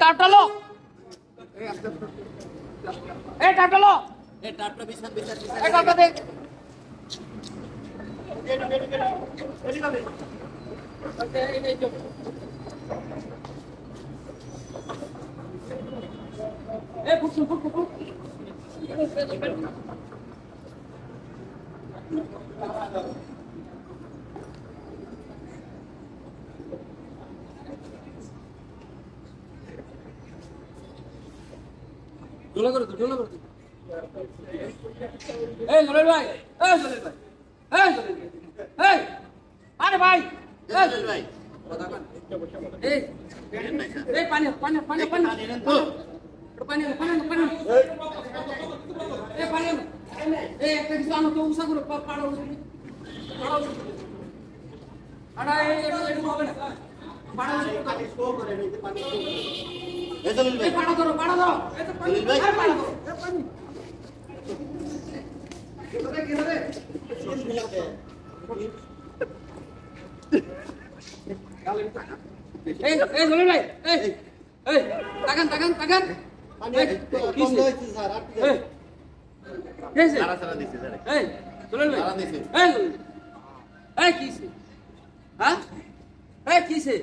টাটালো টাটালো tata বিশাল বিশাল tata দেখ ঝোলা করে তো ঝোলা করে তো এই জলিল ভাই এই জলিল ভাই এই জলিল ভাই এই আরে ভাই এই জলিল ভাই কথা কন এই এই পানি পানি পানি পানি তো পানি পানি পানি এই পানি এই একটা কিছু আনো তো উসা করে পাড়া উসা আড়া এই একটু হবে না পাড়া পানি স্লো করে নিতে পানি এই জলিল ভাই পাড়া ধরো এই তো পানি ভাই পাড়া ধরো এই পানি এই জলিল ভাই এই এই তাকান তাকান তাকান পানি কম হইছে স্যার আর এই সারা সারা দিছে স্যার এই জলিল ভাই সারা দিছে এই কিছে হ্যাঁ এই কিছে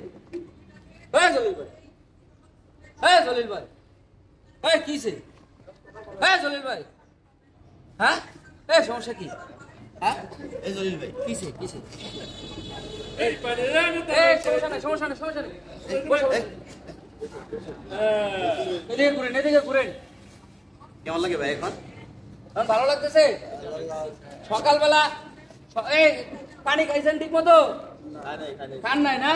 এই জলিল ভাই এই জলিল ভাই এই কিছে এই জলিল ভাই হ্যাঁ এই সমস্যা কি হ্যাঁ এই জলিল ভাই কিছে কিছে এই পানি রে এই সমস্যা নেই এদিকে ঘুরেন কেমন লাগে ভাই এখন ভালো লাগতেছে সকালবেলা এই পানি খাইছেন ঠিক মতো খান নাই না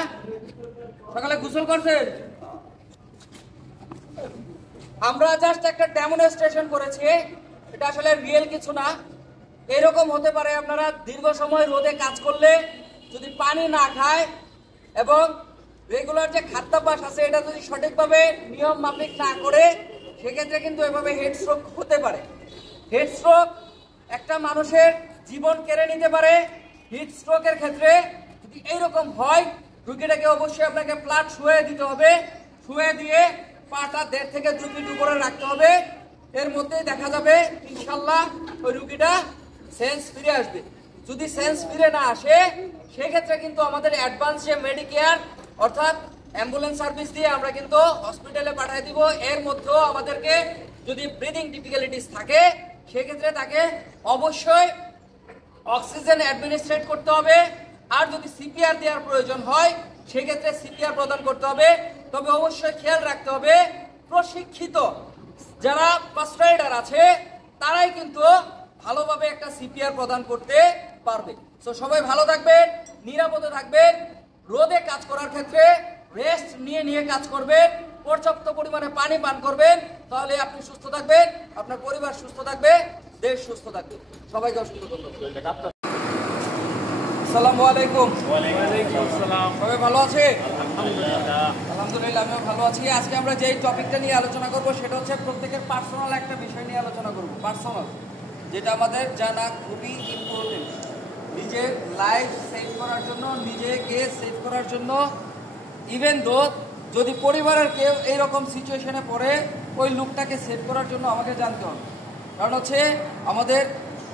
সকালে গোসল করছেন আমরা জাস্ট একটা ডেমনস্ট্রেশন করেছি এটা আসলে রিয়েল কিছু না এরকম হতে পারে আপনারা দীর্ঘ সময় রোদে কাজ করলে যদি পানি না খায় এবং রেগুলার যে খাদ্যাভ্যাস আছে এটা যদি সঠিকভাবে নিয়ম মাফিক না করে সেক্ষেত্রে কিন্তু এভাবে হেড স্ট্রোক হতে পারে হেড স্ট্রোক একটা মানুষের জীবন কেড়ে নিতে পারে হিট স্ট্রোকের ক্ষেত্রে যদি এইরকম হয় রোগীটাকে অবশ্যই আপনাকে প্লাট শুয়ে দিতে হবে শুয়ে দিয়ে পাটা 1.5 থেকে 2 ফিট উপরে রাখতে হবে এর মধ্যেই দেখা যাবে ইনশাল্লাহ ওই রোগীটা সেন্স ফিরে আসবে যদি সেন্স ফিরে না আসে সেক্ষেত্রে কিন্তু আমাদের অ্যাডভান্স যে মেডিকেয়ার অর্থাৎ অ্যাম্বুলেন্স সার্ভিস দিয়ে আমরা কিন্তু হসপিটালে পাঠিয়ে দিব এর মধ্যেও আমাদেরকে যদি ব্রিদিং ডিফিকাল্টিস থাকে সেক্ষেত্রে তাকে অবশ্যই অক্সিজেন অ্যাডমিনিস্ট্রেট করতে হবে আর যদি সিপিআর দেওয়ার প্রয়োজন হয় সেক্ষেত্রে সিপিআর প্রদান করতে হবে তবে অবশ্যই খেয়াল রাখতে হবে প্রশিক্ষিত যারা ফার্স্ট রাইডার আছে তারাই কিন্তু ভালোভাবে একটা সিপিআর প্রদান করতে পারবে তো সবাই ভালো থাকবেন নিরাপদে থাকবেন রোদে কাজ করার ক্ষেত্রে রেস্ট নিয়ে কাজ করবেন পর্যাপ্ত পরিমাণে পানি পান করবেন তাহলে আপনি সুস্থ থাকবেন আপনার পরিবার সুস্থ থাকবে দেশ সুস্থ থাকবে সবাইকে অসংখ্য ধন্যবাদ আসসালামু আলাইকুম ওয়ালাইকুম আসসালাম সবাই ভালো আছে আলহামদুলিল্লাহ আলহামদুলিল্লাহ আমিও ভালো আছি আজকে আমরা যেই টপিকটা নিয়ে আলোচনা করব সেটা হচ্ছে প্রত্যেকের পার্সোনাল একটা বিষয় নিয়ে আলোচনা করব পার্সোনাল যেটা আমাদের জানা খুবই ইম্পর্টেন্ট নিজের লাইফ সেভ করার জন্য নিজেকে সেভ করার জন্য ইভেন দো যদি পরিবারের কেউ এইরকম সিচুয়েশনে পড়ে ওই লোকটাকে সেভ করার জন্য আমাকে জানতে হবে কারণ হচ্ছে আমাদের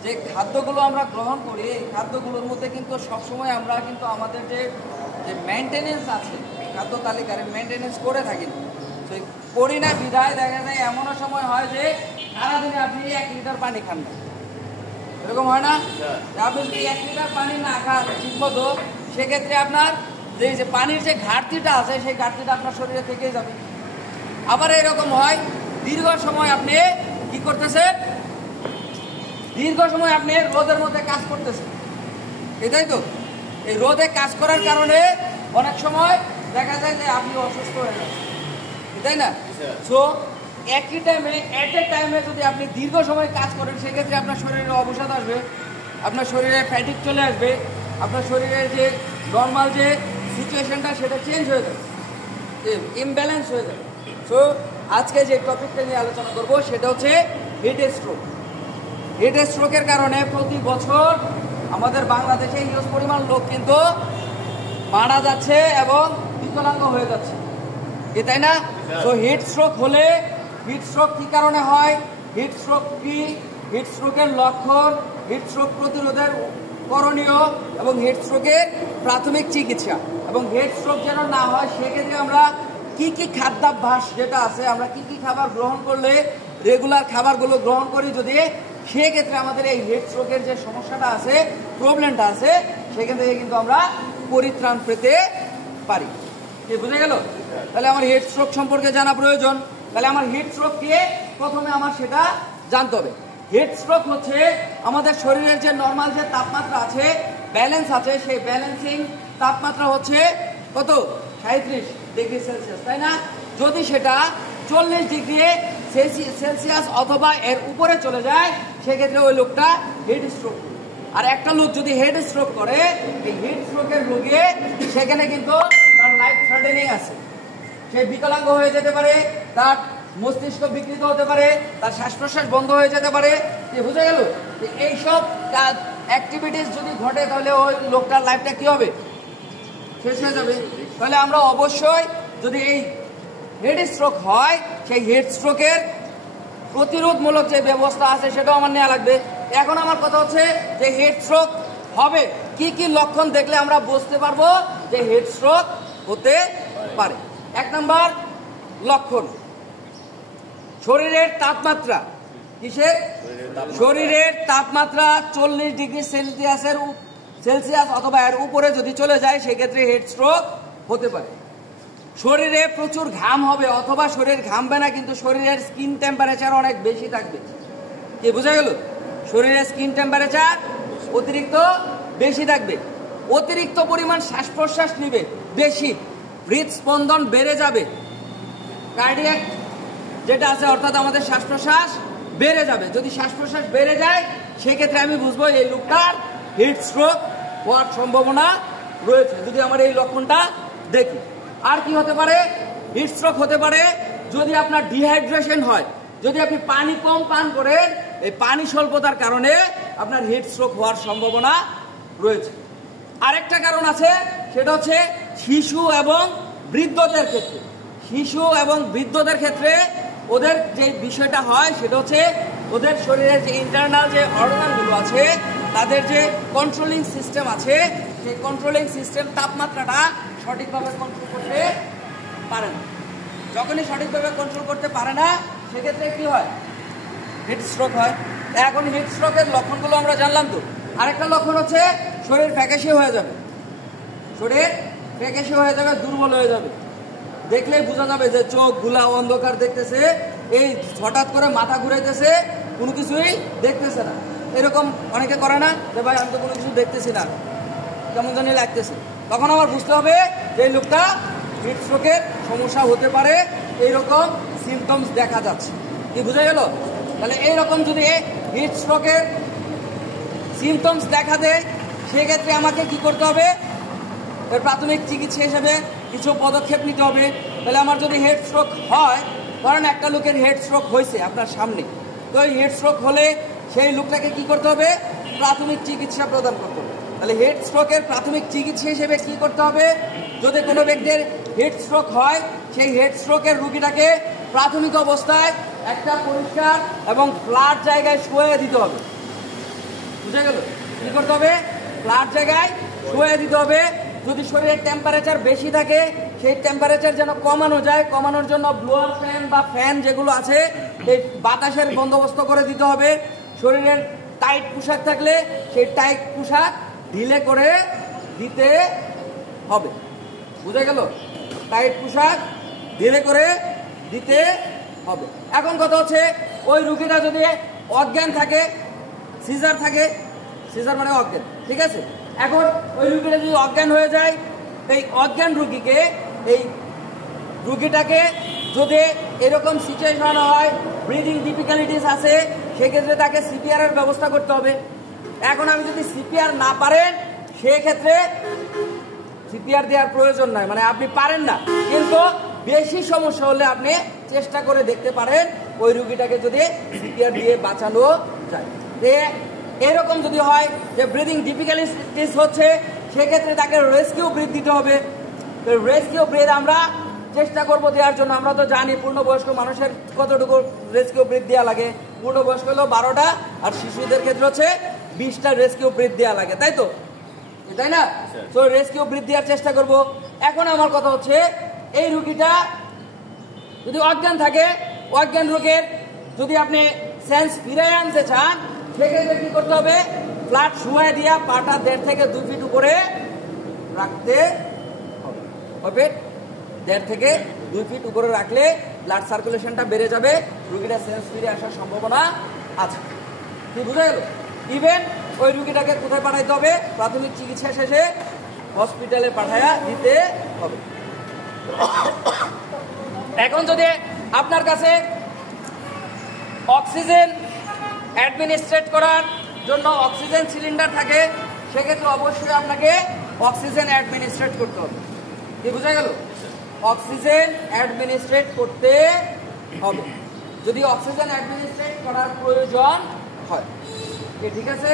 যে খাদ্যগুলো আমরা গ্রহণ করি এই খাদ্যগুলোর মধ্যে কিন্তু সবসময় আমরা কিন্তু আমাদের যে মেনটেনেন্স আছে খাদ্য তালিকার মেনটেনেন্স করে থাকি তো করি না বিধায় দেখা যায় এমনও সময় হয় যে সারাদিনে আপনি 1 লিটার পানি খান না এরকম হয় না আপনি যদি 1 লিটার পানি না খান ঠিক মতো সেক্ষেত্রে আপনার যে পানির যে ঘাটতিটা আছে সেই ঘাটতিটা আপনার শরীরে থেকেই যাবে আবার এরকম হয় দীর্ঘ সময় আপনি কি করতেছেন দীর্ঘ সময় আপনি রোদের মধ্যে কাজ করতেছেন এটাই তো এই রোদে কাজ করার কারণে অনেক সময় দেখা যায় যে আপনি অসুস্থ হয়ে যাচ্ছেন তাই না সো একই টাইমে এট এ টাইমে যদি আপনি দীর্ঘ সময় কাজ করেন সেক্ষেত্রে আপনার শরীরে অবসাদ আসবে আপনার শরীরে ফ্যাটিক চলে আসবে আপনার শরীরের যে নর্মাল যে সিচুয়েশনটা সেটা চেঞ্জ হয়ে যাবে ইমব্যালেন্স হয়ে যাবে সো আজকে যে টপিকটা নিয়ে আলোচনা করব সেটা হচ্ছে হিট স্ট্রোক। হিট স্ট্রোকের কারণে প্রতি বছর আমাদের বাংলাদেশে হিউজ পরিমাণ লোক কিন্তু মারা যাচ্ছে এবং বিকলাঙ্গ হয়ে যাচ্ছে, তাই না? তো হিট স্ট্রোক হলে হিট স্ট্রোক কি কারণে হয়, হিট স্ট্রোক কি, হিট স্ট্রোকের লক্ষণ, হিট স্ট্রোক প্রতিরোধের করণীয় এবং হিট স্ট্রোকের প্রাথমিক চিকিৎসা, এবং হিট স্ট্রোক যেন না হয় সেক্ষেত্রে আমরা কি কি খাদ্যাভ্যাস যেটা আছে, আমরা কি কি খাবার গ্রহণ করলে রেগুলার খাবারগুলো গ্রহণ করি যদি সেক্ষেত্রে আমাদের এই হিট স্ট্রোকের যে সমস্যাটা আছে, প্রবলেমটা আছে, সেখান থেকে কিন্তু আমরা পরিত্রাণ পেতে পারি। কি বুঝে গেল? তাহলে আমার হিট স্ট্রোক সম্পর্কে জানা প্রয়োজন। তাহলে আমার হিট স্ট্রোক কি, প্রথমে আমার সেটা জানতে হবে। হিট স্ট্রোক হচ্ছে আমাদের শরীরের যে নর্মাল যে তাপমাত্রা আছে, ব্যালেন্স আছে, সেই ব্যালেন্সিং তাপমাত্রা হচ্ছে কত, 37 ডিগ্রি সেলসিয়াস, তাই না? যদি সেটা 40 ডিগ্রি সেলসিয়াস অথবা এর উপরে চলে যায় সেক্ষেত্রে ওই লোকটা হিট স্ট্রোক। আর একটা লোক যদি হেড স্ট্রোক করে, এই হিট স্ট্রোকের রোগে সেখানে কিন্তু তার লাইফ থ্রেটেনিং আছে, সে বিকলাঙ্গ হয়ে যেতে পারে, তার মস্তিষ্ক বিকৃত হতে পারে, তার শ্বাস প্রশ্বাস বন্ধ হয়ে যেতে পারে। বুঝে গেল? এইসব কাজ অ্যাক্টিভিটিস যদি ঘটে তাহলে ওই লোকটার লাইফটা কি হবে, শেষ হয়ে যাবে। তাহলে আমরা অবশ্যই যদি এই হেড স্ট্রোক হয়, সেই হেড স্ট্রোকের প্রতিরোধমূলক যে ব্যবস্থা আছে সেটাও আমার নেওয়া লাগবে। এখন আমার কথা হচ্ছে যে হেড স্ট্রোক হবে কি কি লক্ষণ দেখলে আমরা বুঝতে পারবো যে হেড স্ট্রোক হতে পারে। 1 নম্বর লক্ষণ, শরীরের তাপমাত্রা। কিসের? শরীরের তাপমাত্রা 40 ডিগ্রি সেলসিয়াস অথবা এর উপরে যদি চলে যায় সেক্ষেত্রে হেড স্ট্রোক হতে পারে। শরীরে প্রচুর ঘাম হবে অথবা শরীর ঘামবে না কিন্তু শরীরের স্কিন টেম্পারেচার অনেক বেশি থাকবে। কি বোঝা গেল? শরীরের স্কিন টেম্পারেচার অতিরিক্ত বেশি থাকবে, অতিরিক্ত পরিমাণ শ্বাস প্রশ্বাস নিবে বেশি, হৃদস্পন্দন বেড়ে যাবে, কার্ডিয়াক যেটা আছে অর্থাৎ আমাদের শ্বাস প্রশ্বাস বেড়ে যাবে। যদি শ্বাস প্রশ্বাস বেড়ে যায় সেক্ষেত্রে আমি বুঝবো এই লোকটার হিট স্ট্রোক হওয়ার সম্ভাবনা রয়েছে, যদি আমার এই লক্ষণটা দেখি। আর কি হতে পারে? হিট স্ট্রোক হতে পারে যদি আপনার ডিহাইড্রেশন হয়, যদি আপনি পানি কম পান করেন, এই পানি স্বল্পতার কারণে আপনার হিট স্ট্রোক হওয়ার সম্ভাবনা রয়েছে। আরেকটা কারণ আছে, সেটা হচ্ছে শিশু এবং বৃদ্ধদের ক্ষেত্রে। শিশু এবং বৃদ্ধদের ক্ষেত্রে ওদের যে বিষয়টা হয় সেটা হচ্ছে ওদের শরীরের যে ইন্টারনাল যে অর্গানগুলো আছে, তাদের যে কন্ট্রোলিং সিস্টেম আছে, সেই কন্ট্রোলিং সিস্টেম তাপমাত্রাটা সঠিকভাবে কন্ট্রোল করতে পারে না। যখনই সঠিকভাবে কন্ট্রোল করতে পারে না সেক্ষেত্রে কি হয়? হিট স্ট্রোক হয়। এখন হিট স্ট্রোকের লক্ষণগুলো আমরা জানলাম। তো আরেকটা লক্ষণ হচ্ছে শরীর ফ্যাকাশে হয়ে যাবে, শরীর ফ্যাকাশে হয়ে যাবে, দুর্বল হয়ে যাবে, দেখলেই বোঝা যাবে যে চোখ গুলা অন্ধকার দেখতেছে, এই হঠাৎ করে মাথা ঘুরাইতেছে, কোনো কিছুই দেখতেছে না। এরকম অনেকে করে না যে ভাই আমি তো কোনো কিছু দেখতেছি না, কেমন জানি লাগতেছে। তখন আমার বুঝতে হবে যে এই লোকটা হিট স্ট্রোকের সমস্যা হতে পারে, এইরকম সিমটমস দেখা যাচ্ছে। কি বুঝা গেল? তাহলে এইরকম যদি হিট স্ট্রোকের সিমটমস দেখা দেয় সেক্ষেত্রে আমাকে কি করতে হবে? এর প্রাথমিক চিকিৎসা হিসেবে কিছু পদক্ষেপ নিতে হবে। তাহলে আমার যদি হেড স্ট্রোক হয়, ধরেন একটা লোকের হেড স্ট্রোক হয়েছে আপনার সামনে, তো এই হেড স্ট্রোক হলে সেই লোকটাকে কি করতে হবে? প্রাথমিক চিকিৎসা প্রদান করতে হবে। তাহলে হেড স্ট্রোকের প্রাথমিক চিকিৎসা হিসেবে কি করতে হবে? যদি কোনো ব্যক্তির হেড স্ট্রোক হয়, সেই হেড স্ট্রোকের রোগীটাকে প্রাথমিক অবস্থায় একটা পরিষ্কার এবং ফ্ল্যাট জায়গায় শুয়ে দিতে হবে। বুঝে গেল? কি করতে হবে? ফ্ল্যাট জায়গায় শুয়ে দিতে হবে। যদি শরীরের টেম্পারেচার বেশি থাকে সেই টেম্পারেচার যেন কমানো যায়, কমানোর জন্য ব্লোয়ার ফ্যান বা ফ্যান যেগুলো আছে এই বাতাসের বন্দোবস্ত করে দিতে হবে। শরীরের টাইট পোশাক থাকলে সেই টাইট পোশাক ঢিলে করে দিতে হবে। বুঝে গেল? টাইট পোশাক ঢিলে করে দিতে হবে। এখন কথা হচ্ছে ওই রুগীটা যদি অজ্ঞান থাকে, সিজার থাকে, সিজার মানে অজ্ঞান, ঠিক আছে? এখন ওই রুগীটা যদি অজ্ঞান হয়ে যায়, এই অজ্ঞান রুগীকে, এই রুগীটাকে যদি এরকম সিচুয়েশন হয়, ব্রিদিং ডিফিকাল্টিস আছে, সেক্ষেত্রে তাকে সিপিআর এর ব্যবস্থা করতে হবে। এখন আমি যদি সিপিআর না পারেন সেক্ষেত্রে সিপিআর দেওয়ার প্রয়োজন নাই, মানে আপনি পারেন না, কিন্তু বেশি সমস্যা হলে আপনি চেষ্টা করে দেখতে পারেন ওই রুগীটাকে যদি সিপিআর দিয়ে বাঁচানো যায়। এরকম যদি হয় যে ব্রিদিং ডিফিকাল্টিস হচ্ছে, সেক্ষেত্রে তাকে রেস্কিউ ব্রিথ দিতে হবে। রেস্কিউ ব্রিথ আমরা চেষ্টা করব দেওয়ার জন্য। আমরা তো জানি পূর্ণবয়স্ক মানুষের কতটুকু রেস্কিউ ব্রিথ দেওয়া লাগে, পূর্ণবয়স্ক হলো 12টা, আর শিশুদের ক্ষেত্রে হচ্ছে 20টা রেস্কিউ ব্রিথ দেওয়া লাগে, তাই তো, তাই না? তো রেস্কিউ ব্রিথ দেওয়ার চেষ্টা করব। এখন আমার কথা হচ্ছে, এই রুগীটা যদি অজ্ঞান থাকে, অজ্ঞান রোগের যদি আপনি সেন্স ফিরিয়ে আনতে চান, সেক্ষেত্রে কি করতে হবে? ফ্ল্যাট শুয়ে দিয়া পাটা 1.5 থেকে 2 ফিট উপরে রাখতে হবে। 1.5 থেকে 2 ফিট উপরে রাখলে ব্লাড সার্কুলেশনটা বেড়ে যাবে, রুগীটা সেন্স ফিরে আসার সম্ভাবনা আছে। কি বুঝা গেল? ইভেন ওই রুগীটাকে কোথায় পাঠাইতে হবে? প্রাথমিক চিকিৎসা শেষে হসপিটালে পাঠায়া দিতে হবে। এখন যদি আপনার কাছে অক্সিজেন অ্যাডমিনিস্ট্রেট করার জন্য অক্সিজেন সিলিন্ডার থাকে, সেক্ষেত্রে অবশ্যই আপনাকে অক্সিজেন অ্যাডমিনিস্ট্রেট করতে হবে। কি বোঝা গেল? অক্সিজেন অ্যাডমিনিস্ট্রেট করতে হবে যদি অক্সিজেন অ্যাডমিনিস্ট্রেট করার প্রয়োজন হয়। ঠিক আছে,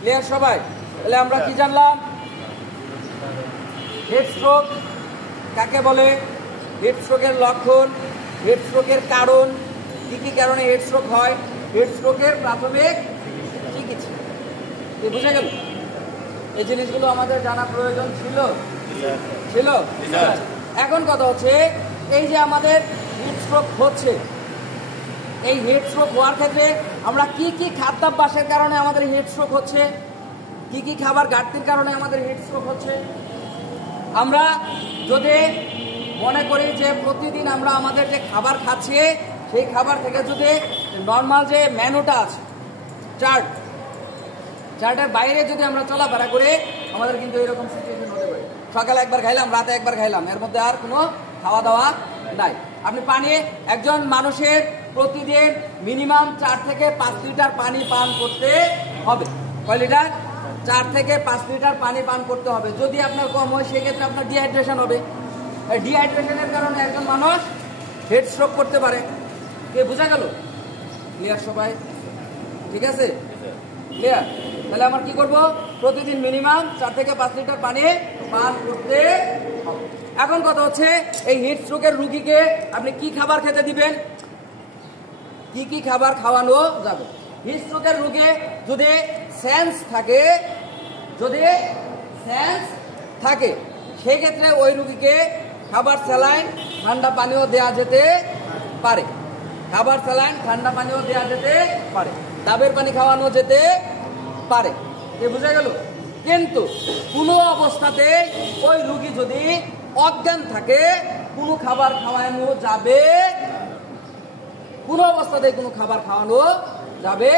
ক্লিয়ার সবাই? তাহলে আমরা কি জানলাম? হেড স্ট্রোক কাকে বলে, হেড স্ট্রোকের লক্ষণ, হেড স্ট্রোকের কারণ, কি কি কারণে হেড স্ট্রোক হয়, হেড স্ট্রোকের প্রাথমিক চিকিৎসা। কি বুঝে গেল? এই জিনিসগুলো আমাদের জানা প্রয়োজন ছিল। এখন কথা হচ্ছে, এই যে আমাদের হেড স্ট্রোক হচ্ছে, এই হেড স্ট্রোক হওয়ার ক্ষেত্রে আমরা কি কি খাদ্যাভ্যাসের কারণে আমাদের হেড স্ট্রোক হচ্ছে, কি কি খাবার ঘাটতির কারণে আমাদের হেড স্ট্রোক হচ্ছে। আমরা যদি মনে করি যে প্রতিদিন আমরা আমাদের যে খাবার খাচ্ছি, সেই খাবার থেকে যদি নর্মাল যে মেনুটা আছে, চার্টের বাইরে যদি আমরা চলাফেরা করি, আমাদের কিন্তু এরকম সিচুয়েশন হতে পারে। সকালে একবার খাইলাম, রাতে একবার খাইলাম, এর মধ্যে আর কোনো খাওয়া দাওয়া নাই। আপনি পানি, একজন মানুষের প্রতিদিন মিনিমাম 4 থেকে 5 লিটার পানি পান করতে হবে। কয় লিটার? 4 থেকে 5 লিটার পানি পান করতে হবে। যদি আপনার কম হয়, সেক্ষেত্রে আপনার ডিহাইড্রেশন হবে। ডিহাইড্রেশনের কারণে একজন মানুষ হেড স্ট্রোক করতে পারে। কে বোঝা গেল? ক্লিয়ার সবাই? ঠিক আছে, ক্লিয়ার? তাহলে আমার কি করব? প্রতিদিন মিনিমাম 4 থেকে 5 লিটার পানি পান করতে হবে। এখন কথা হচ্ছে, এই হিট স্ট্রোকের রুগীকে আপনি কি খাবার খেতে দিবেন, কি কি খাবার খাওয়ানো যাবে? হিট স্ট্রোকের রুগী যদি সেন্স থাকে, সেক্ষেত্রে ওই রুগীকে খাবার, স্যালাইন, ঠান্ডা পানীয় দেওয়া যেতে পারে। খাবার, স্যালাইন, ঠান্ডা পানীয় দেওয়া যেতে পারে, ডাবের পানি খাওয়ানো যেতে পারে। বুঝা গেল? কিন্তু কোনো অবস্থাতে ওই রুগী যদি অজ্ঞান থাকে, কোনো খাবার খাওয়ানো যাবে, কোনো অবস্থাতে কোনো খাবার খাওয়ানো যাবে